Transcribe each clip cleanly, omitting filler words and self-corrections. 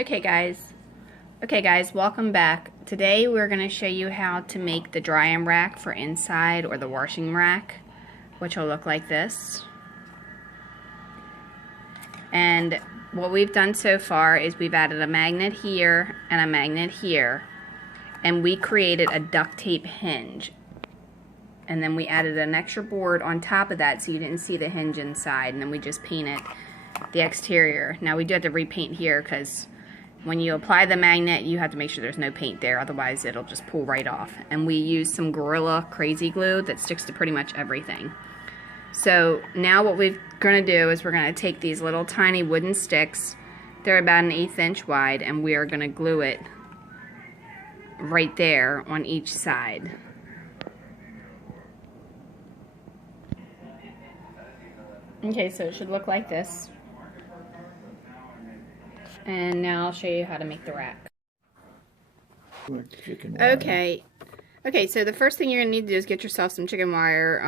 Okay guys, welcome back. Today we're going to show you how to make the drying rack for inside, or the washing rack, which will look like this. And what we've done so far is we've added a magnet here and a magnet here, and we created a duct tape hinge. And then we added an extra board on top of that so you didn't see the hinge inside, and then we just painted the exterior. Now we do have to repaint here because when you apply the magnet, you have to make sure there's no paint there, otherwise it'll just pull right off. And we use some Gorilla Crazy Glue that sticks to pretty much everything. So now what we're going to do is we're going to take these little tiny wooden sticks, they're about 1/8 inch wide, and we are going to glue it right there on each side. Okay, so it should look like this. And now I'll show you how to make the rack. Okay, so the first thing you're going to need to do is get yourself some chicken wire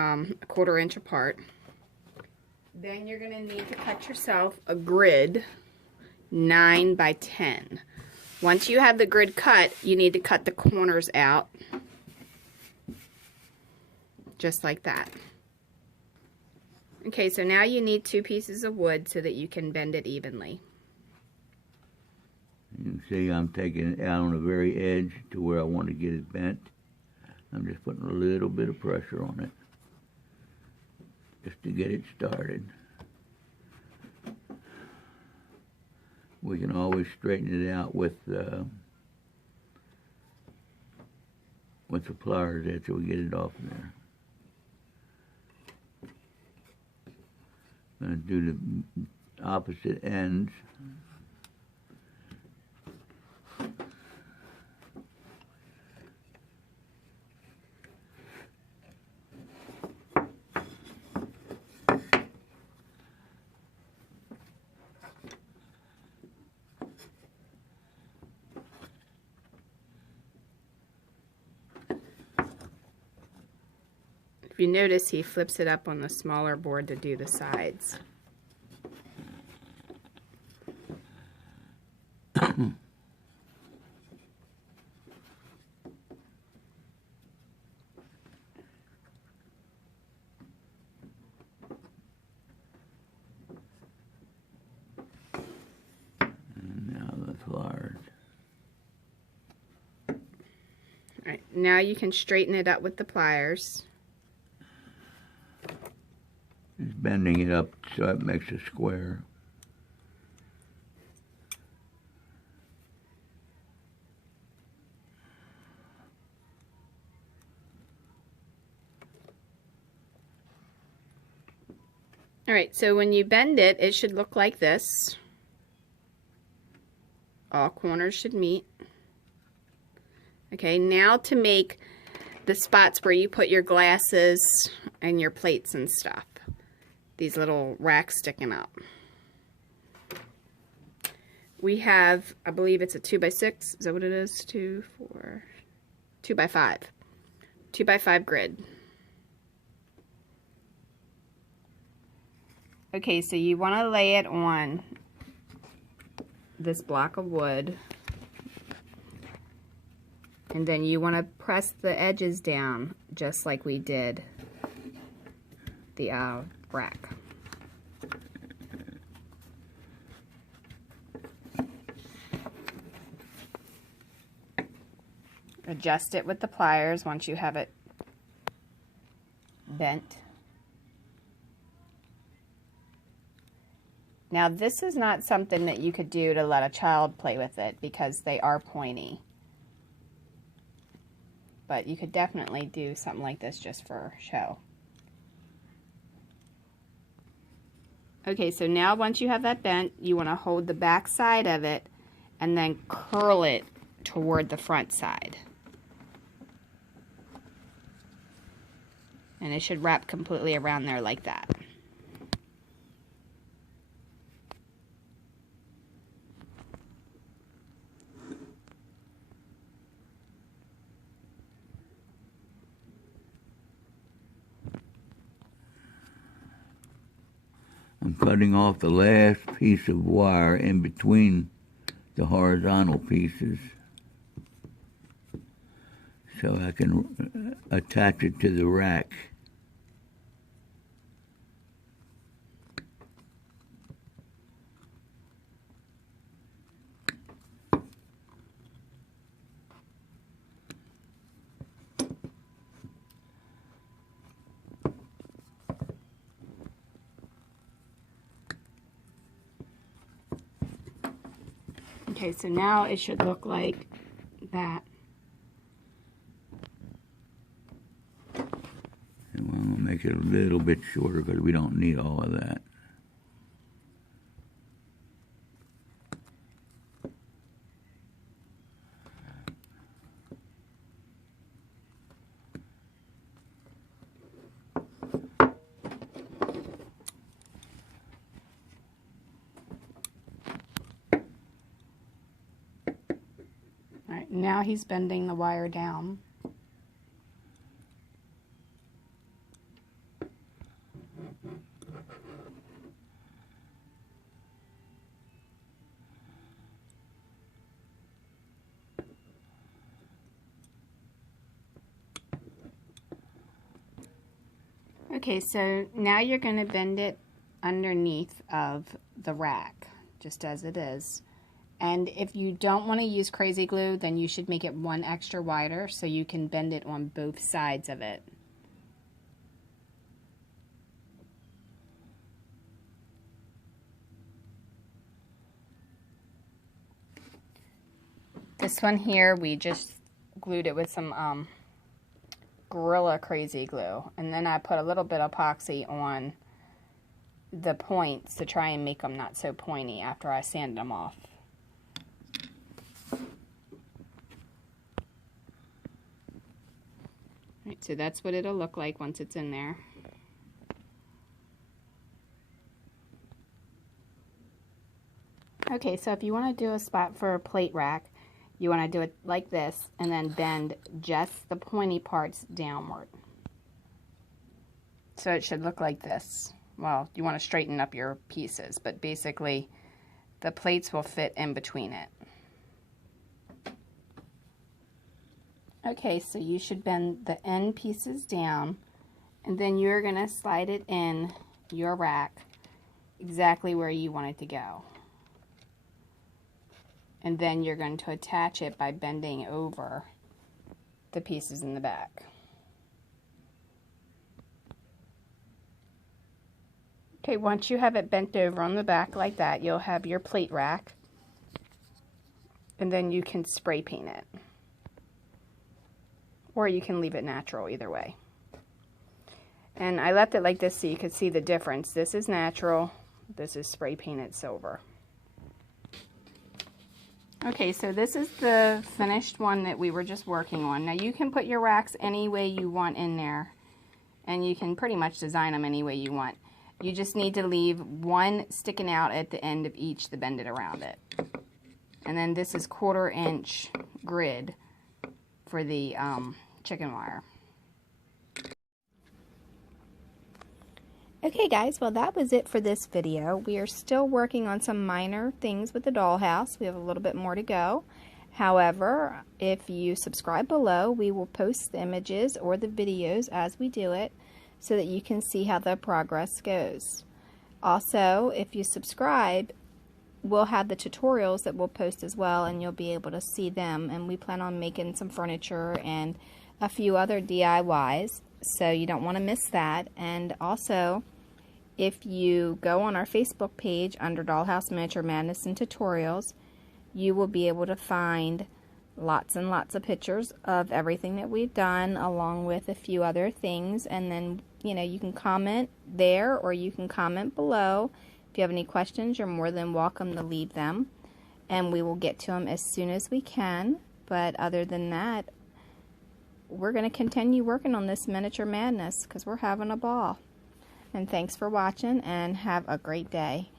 1/4 inch apart. Then you're going to need to cut yourself a grid 9 by 10. Once you have the grid cut, you need to cut the corners out. Just like that. Okay, so now you need 2 pieces of wood so that you can bend it evenly. You can see I'm taking it out on the very edge to where I want to get it bent. I'm just putting a little bit of pressure on it just to get it started. We can always straighten it out with the pliers after we get it off there. I'm going to do the opposite ends. If you notice, he flips it up on the smaller board to do the sides. And now the pliers. Alright, now you can straighten it up with the pliers. Just bending it up so it makes a square. Alright, so when you bend it, it should look like this. All corners should meet. Okay, now to make the spots where you put your glasses and your plates and stuff. These little racks sticking up. We have, I believe it's a 2x6. Is that what it is? 2, 4, 2x5. 2x5 grid. Okay, so you want to lay it on this block of wood. And then you want to press the edges down just like we did the rack. Adjust it with the pliers once you have it bent. Now this is not something that you could do to let a child play with it because they are pointy. But you could definitely do something like this just for show. Okay, so now once you have that bent, you want to hold the back side of it and then curl it toward the front side. And it should wrap completely around there like that. I'm cutting off the last piece of wire in between the horizontal pieces so I can attach it to the rack. Okay, so now it should look like that. And I'm going to make it a little bit shorter because we don't need all of that. All right, now he's bending the wire down. Okay, so now you're going to bend it underneath of the rack, just as it is. And if you don't want to use crazy glue, then you should make it one extra wider so you can bend it on both sides of it. This one here, we just glued it with some Gorilla Crazy Glue. And then I put a little bit of epoxy on the points to try and make them not so pointy after I sanded them off. Right, so that's what it'll look like once it's in there. Okay, so if you want to do a spot for a plate rack, you want to do it like this and then bend just the pointy parts downward. So it should look like this. Well, you want to straighten up your pieces, but basically the plates will fit in between it. Okay, so you should bend the end pieces down, and then you're going to slide it in your rack exactly where you want it to go. And then you're going to attach it by bending over the pieces in the back. Okay, once you have it bent over on the back like that, you'll have your plate rack, and then you can spray paint it. Or you can leave it natural, either way. And I left it like this so you could see the difference. This is natural, this is spray painted silver. Okay, so this is the finished one that we were just working on. Now you can put your racks any way you want in there, and you can pretty much design them any way you want. You just need to leave one sticking out at the end of each to bend it around it. And then this is 1/4 inch grid for the chicken wire. Okay guys, well that was it for this video. We are still working on some minor things with the dollhouse. We have a little bit more to go. However, if you subscribe below, we will post the images or the videos as we do it so that you can see how the progress goes. Also, if you subscribe, we'll have the tutorials that we'll post as well, and you'll be able to see them. And we plan on making some furniture and a few other DIYs, so you don't want to miss that. And also, if you go on our Facebook page under Dollhouse Miniature Madness and Tutorials, you will be able to find lots and lots of pictures of everything that we've done, along with a few other things. And then, you know, you can comment there or you can comment below. If you have any questions, you're more than welcome to leave them, and we will get to them as soon as we can. But other than that, we're going to continue working on this miniature madness because we're having a ball. And thanks for watching, and have a great day.